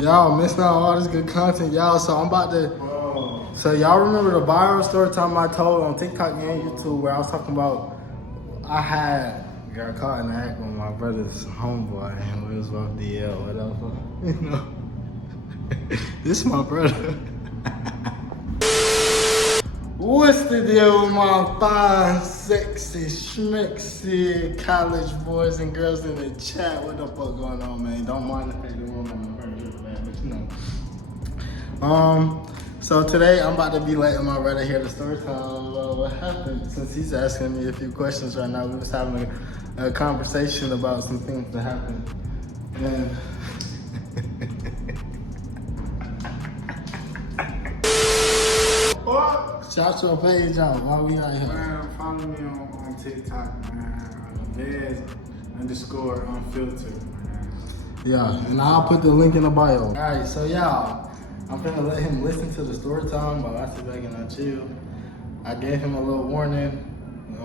Y'all missing out on all this good content, y'all. So I'm about to. Bro. So y'all remember the viral story time I told on TikTok and YouTube where I was talking about I got caught in the act with my brother's homeboy and we was off DL, whatever. You know. This is my brother. What's the deal with my fine, sexy, schmexy college boys and girls in the chat? What the fuck going on, man? Don't mind if I do one on my brother, man, but you know. So today I'm about to be letting my brother hear the story time about what happened. Since he's asking me a few questions right now, we was having a conversation about some things that happened. And shout your page out while we out here. Man, follow me on TikTok, man. Vez_unfiltered, man. Yeah, and I'll put the link in the bio. All right, so y'all, I'm gonna let him listen to the story time while I sit back and I chill. I gave him a little warning, a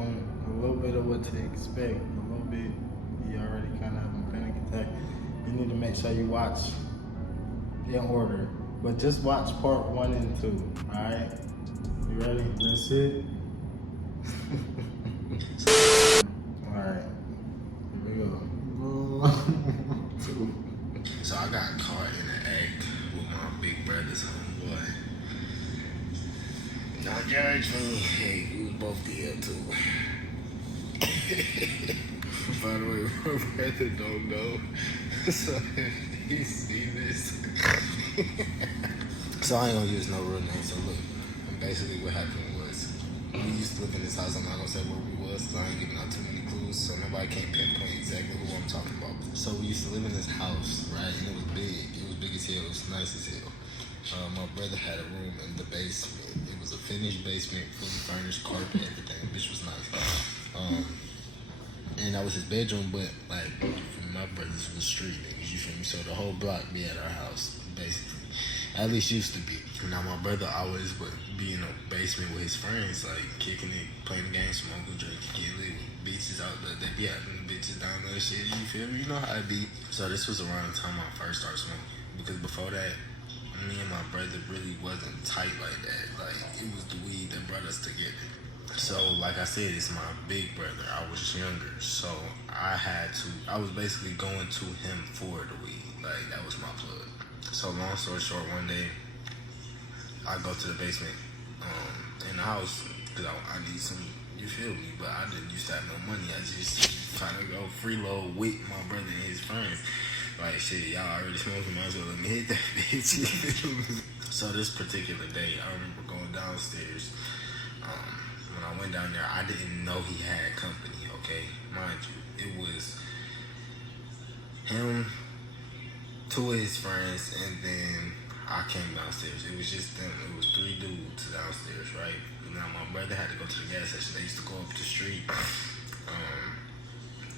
little bit of what to expect. A little bit, he already kind of having a panic attack. You need to make sure you watch in order, but just watch part 1 and 2. All right, you ready? That's it. All right, here we go. So I got caught in an act with my big brother's homeboy. Don't judge me. Hey, we was both DL too. By the way, my brother don't know. So if he see this. So I ain't gonna use no real name. So look, basically what happened was we used to live in this house. I'm not gonna say where we was, so I ain't giving out too many clues, so nobody can't pinpoint exactly who I'm talking about. So we used to live in this house, right? And it was big. It was big as hell. It was nice as hell. My brother had a room in the basement. It was a finished basement, fully furnished, carpet, everything. Bitch was nice. And that was his bedroom, but like my brothers was street niggas, you feel me? So the whole block be at our house, basically. At least used to be. Now my brother always would be in the basement with his friends, like kicking it, playing the game, smoking, drinking, getting lit. Bitches out there, they be having the bitches down there, shit. You feel me? You know how it be. So this was around the time I first started smoking, because before that, me and my brother really wasn't tight like that. Like it was the weed that brought us together. So like I said, it's my big brother. I was younger, so I was basically going to him for the weed. Like that was my plug. So long story short, one day I go to the basement in the house because I need some, you feel me? But I didn't used to have no money. I just trying to go freeload with my brother and his friends. Like shit, y'all already smoking, might as well let me hit that bitch. So this particular day, I remember going downstairs. When I went down there, I didn't know he had company. Okay, mind you, it was him, 2 of his friends, and then I came downstairs. It was just them. It was 3 dudes downstairs, right? Now my brother had to go to the gas station. They used to go up the street.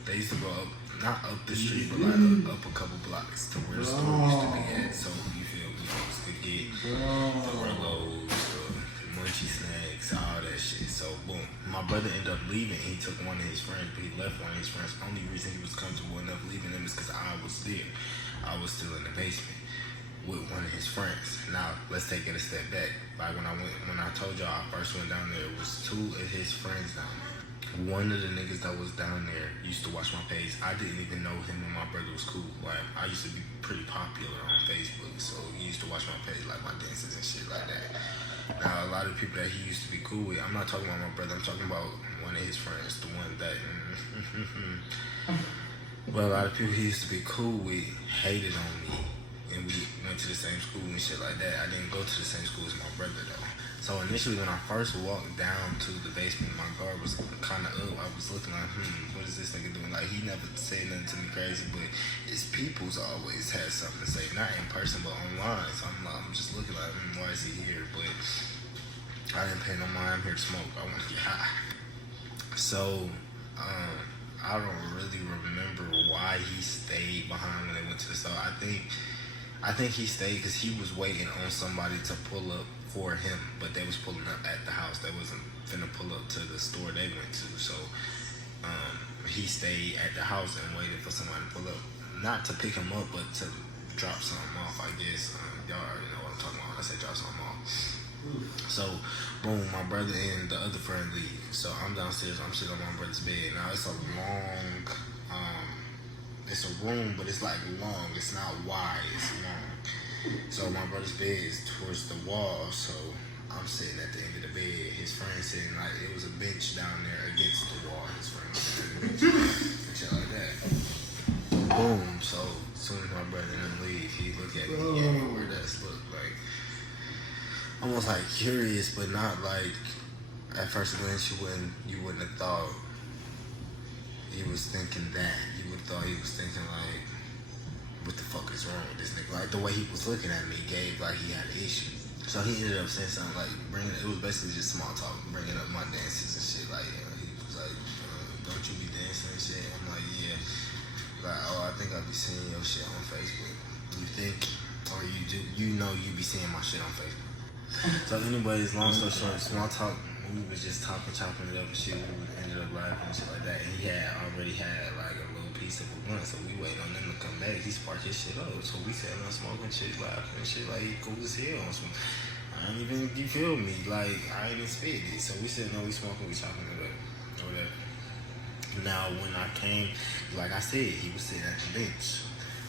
They used to go up, not up the street, but like up a couple blocks to where the store used to be at. So you feel me? Used to get the Rolos, the munchy snacks, all that shit. So boom, my brother ended up leaving. He took one of his friends, but he left one of his friends. The only reason he was comfortable enough leaving them is because I was there. I was still in the basement with one of his friends. Now let's take it a step back. Like when I told y'all I first went down there, it was 2 of his friends down there. One of the niggas that was down there used to watch my page. I didn't even know him and my brother was cool. Like I used to be pretty popular on Facebook, so he used to watch my page, like my dances and shit like that. Now a lot of people that he used to be cool with, I'm not talking about my brother, I'm talking about one of his friends, the one that but a lot of people he used to be cool with hated on me, and we went to the same school and shit like that. I didn't go to the same school as my brother though. So initially when I first walked down to the basement, my guard was kind of up. I was looking like, what is this nigga doing? Like he never said nothing to me crazy, but his people's always had something to say, not in person but online. So I'm just looking like, why is he here? But I didn't pay no mind. I'm here to smoke. I want to get high. So I don't really remember why he stayed behind when they went to the store. I think he stayed because he was waiting on somebody to pull up for him, but they was pulling up at the house. They wasn't finna pull up to the store they went to. So he stayed at the house and waited for somebody to pull up, not to pick him up, but to drop something off, I guess y'all already know what I'm talking about when I say drop something off. So, boom, my brother and the other friend leave. So I'm downstairs, I'm sitting on my brother's bed. Now it's a long, it's a room, but it's like long. It's not wide, it's long. So my brother's bed is towards the wall. So I'm sitting at the end of the bed. His friend sitting like it was a bench down there against the wall. His friend was sitting at the bench and shit like that. Boom. So as soon as my brother didn't leave, he looked at me and gave me a weird ass look, like almost like curious, but not like at first glance you wouldn't have thought he was thinking that. You would have thought he was thinking like, what the fuck is wrong with this nigga? Like the way he was looking at me gave like he had an issue. So he ended up saying something like it was basically just small talk, bringing up my dances and shit. Like he was like, don't you be dancing and shit? I'm like, yeah. Like, oh, I think I be seeing your shit on Facebook. You think, or you do? You know you be seeing my shit on Facebook. So anyways, long story short, small talk. We was just chopping it up and shit. We ended up laughing and shit like that. And he had already had like a little piece of a blunt, so we waiting on them to come back. He sparked his shit up, so we sat on smoking shit, laughing and shit like he cool as hell on some. I ain't even, you feel me? Like I ain't expect it. So we sitting there, we smoking, we chopping it up, or whatever. Now when I came, like I said, he was sitting at the bench.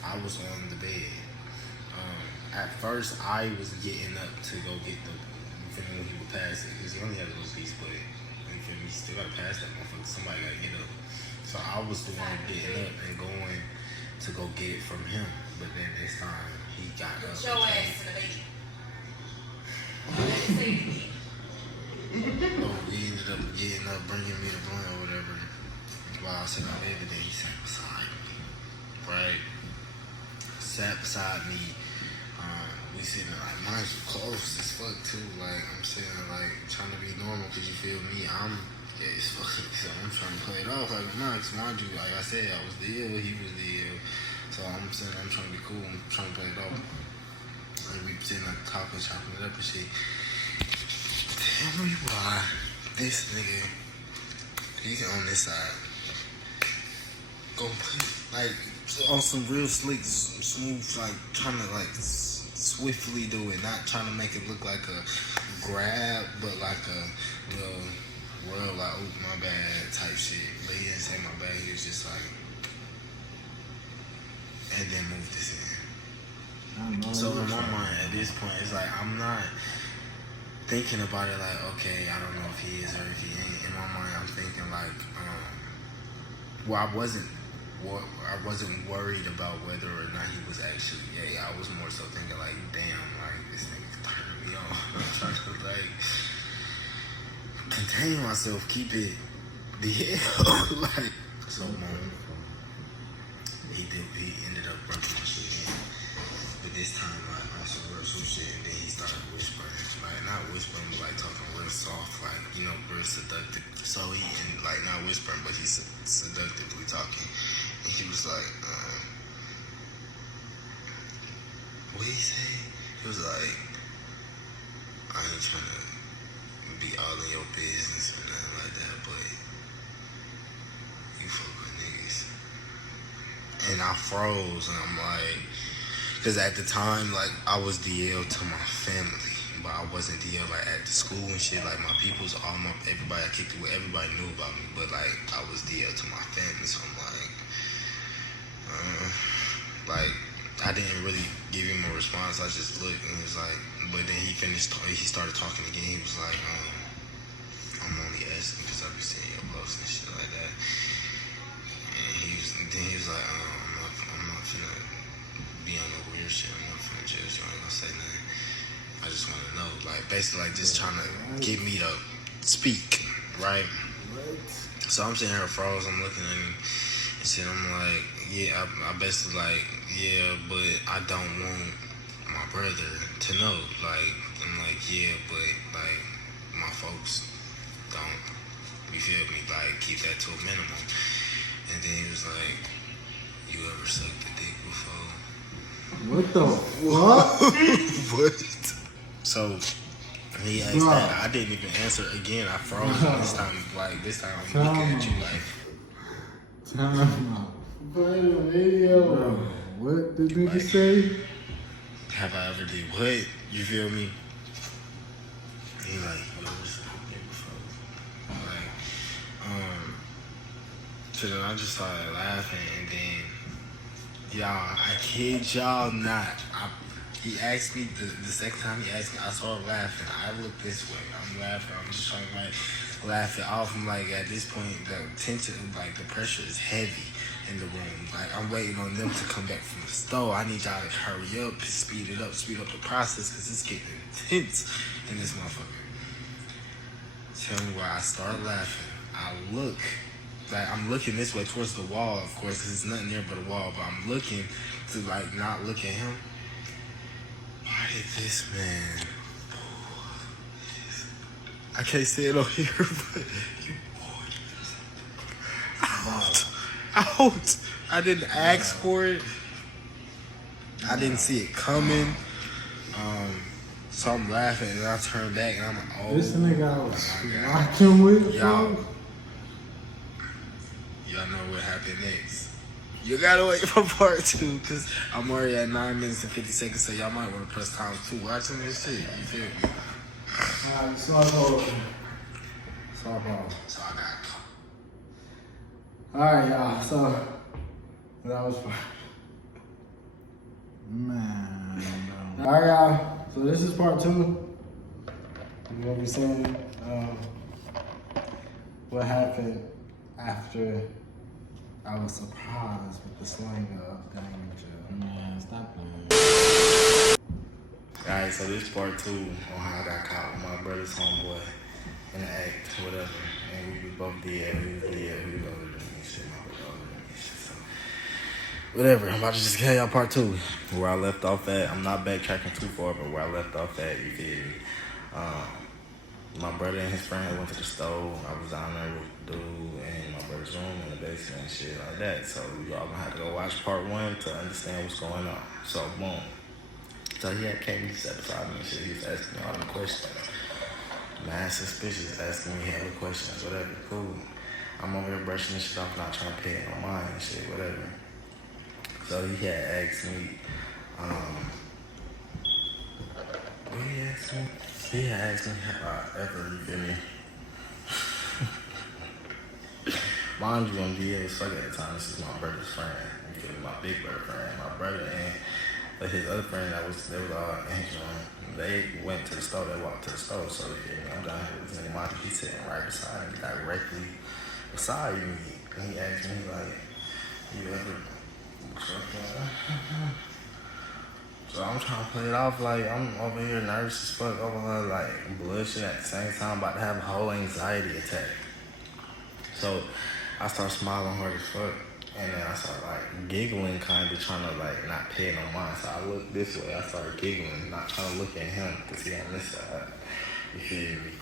I was on the bed. At first, I was getting up to go get the, you feel me, when he would pass it, because he only had a little piece, but you feel me, you still gotta pass that motherfucker, somebody gotta get up. So I was the one getting up and going to go get it from him, but then this time, he got up. Your ass in the baby. So he ended up getting up, bringing me the blunt or whatever, while I was sitting on the bed, and then he sat beside me, right? Sat beside me. We sitting like, mine's close as fuck too. Like I'm sitting like trying to be normal, cause you feel me. I'm as fuck, so I'm trying to play it off like Max. Mind you, like I said, I was the ill, he was the ill. So I'm sitting, I'm trying to be cool. I'm trying to play it off. And we sitting like talking, chopping it up and shit. Tell me why this nigga, he's on this side, go like on some real slick, smooth, like trying to like swiftly do it, not trying to make it look like a grab, but like a little world like, oh my bad type shit. But he didn't say my bad, he was just like, and then move this in. So in my mind at this point, it's like I'm not thinking about it like, okay, I don't know if he is or if he ain't. In my mind, I'm thinking like, well, I wasn't worried about whether or not he was actually gay. I was more so thinking like, damn, like this nigga's turning me on. I'm trying to like contain myself, keep it the hell. Like so, he ended up breaking my shit in. But this time I swear some shit, and then he started whispering, like not whispering, but like talking real soft, like real seductive. So he like not whispering, but he's seductively talking. And he was like, what did he say? He was like, I ain't trying to be all in your business or nothing like that, but you fuck with niggas. And I froze, and I'm like, because at the time, like, I was DL to my family, but I wasn't DL, like, at the school and shit. Like, my peoples, everybody I kicked it with, everybody knew about me, but, like, I was DL to my family, so I'm like, I didn't really give him a response. I just looked, and he was like, but then he started talking again. He was like, I'm only asking because I be seeing your posts and shit like that. And then he was like, I'm not finna be on no weird shit. I'm not finna judge you. I ain't gonna say nothing. I just want to know, like, basically, like, just trying to get me to speak, right? So I'm sitting here froze. I'm looking at him and shit. I'm like, yeah, I basically like, yeah, but I don't want my brother to know. Like, I'm like, yeah, but like my folks don't, you feel me? Like, keep that to a minimum. And then he was like, you ever sucked a dick before? What the fuck? What? So he asked that. I didn't even answer again. I froze. This time I'm looking at you like, time out. Bro, what did nigga say? have I ever did what? You feel me? And he like, yo, what's up? Like, so then I just started laughing, and then, y'all, I kid y'all not. He asked me, the second time he asked me, I started laughing. I looked this way. I'm laughing. I'm just trying to, like, laugh it off. I'm like, at this point, the tension, like, the pressure is heavy in the room. Like, I'm waiting on them to come back from the store. I need y'all to hurry up, speed up the process, because it's getting intense in this motherfucker. Tell me why I start laughing. I look, like, I'm looking this way towards the wall, of course, because there's nothing there but a wall, but I'm looking to, like, not look at him. Why did this man, I can't say it on here, but you out. I didn't ask for it. I didn't see it coming. So I'm laughing and I turn back and I'm like, oh. This nigga I was rocking with, y'all know what happened next. You gotta wait for part 2 because I'm already at 9 minutes and 50 seconds, so y'all might want to press times 2 watching this shit. You feel me? Alright, so I go. So I got. Alright, y'all. So that was fun. Man, bro. Alright, y'all. So this is part 2. We're gonna be saying what happened after I was surprised with the slang of gang jail. Man, stop playing. Alright, so this part 2 on how I got caught with my brother's homeboy in the act, whatever. And we both did, we both did shit, my brother over there and shit, so. Whatever, I'm about to just tell y'all part 2. Where I left off at. I'm not backtracking too far, but where I left off at, you feel me? My brother and his friend went to the store. I was down there with the dude in my brother's room in the basement and shit like that. So we all gonna have to go watch part 1 to understand what's going on. So boom. So he had came, he sat beside me and shit. He was asking me all the questions. Mad suspicious, asking me hella questions, whatever, cool. I'm over here brushing this shit off, not trying to pay it on mine and shit, whatever. So he had asked me, what he asked me? He had asked me have I ever been in. Mind you, I'm DA as fuck at the time. This is my brother's friend. You feel me? My big brother friend. My brother and his other friend they was all in his room. They went to the store, they walked to the store, so you feel me? I'm down here with this nigga Monty. He's sitting right beside me, directly beside me. And he asked me, like, you ever. So I'm trying to play it off like I'm over here nervous as fuck, over her like blushing at the same time, about to have a whole anxiety attack. So I start smiling hard as fuck, and then I start like giggling, kind of trying to like not pay no mind. So I look this way, I start giggling, not trying to look at him because he on this side. You feel me?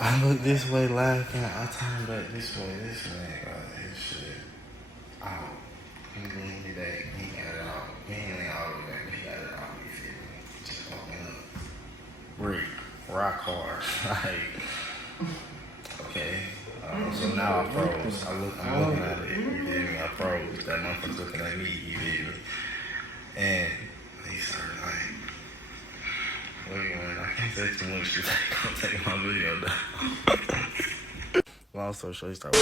I look this way laughing, I turn back this way, this man got his shit out. He gave me that, he got it out. He ain't all the way back, he got it out, you feel me? Just fucking up. Brick, rock hard, like, okay. So now I froze. I'm looking at it, you feel me? I froze. That motherfucker's looking at me, you feel me? And he started like, wait a minute, I can't say too much, she's like, I'm taking my video down. Long story short, he started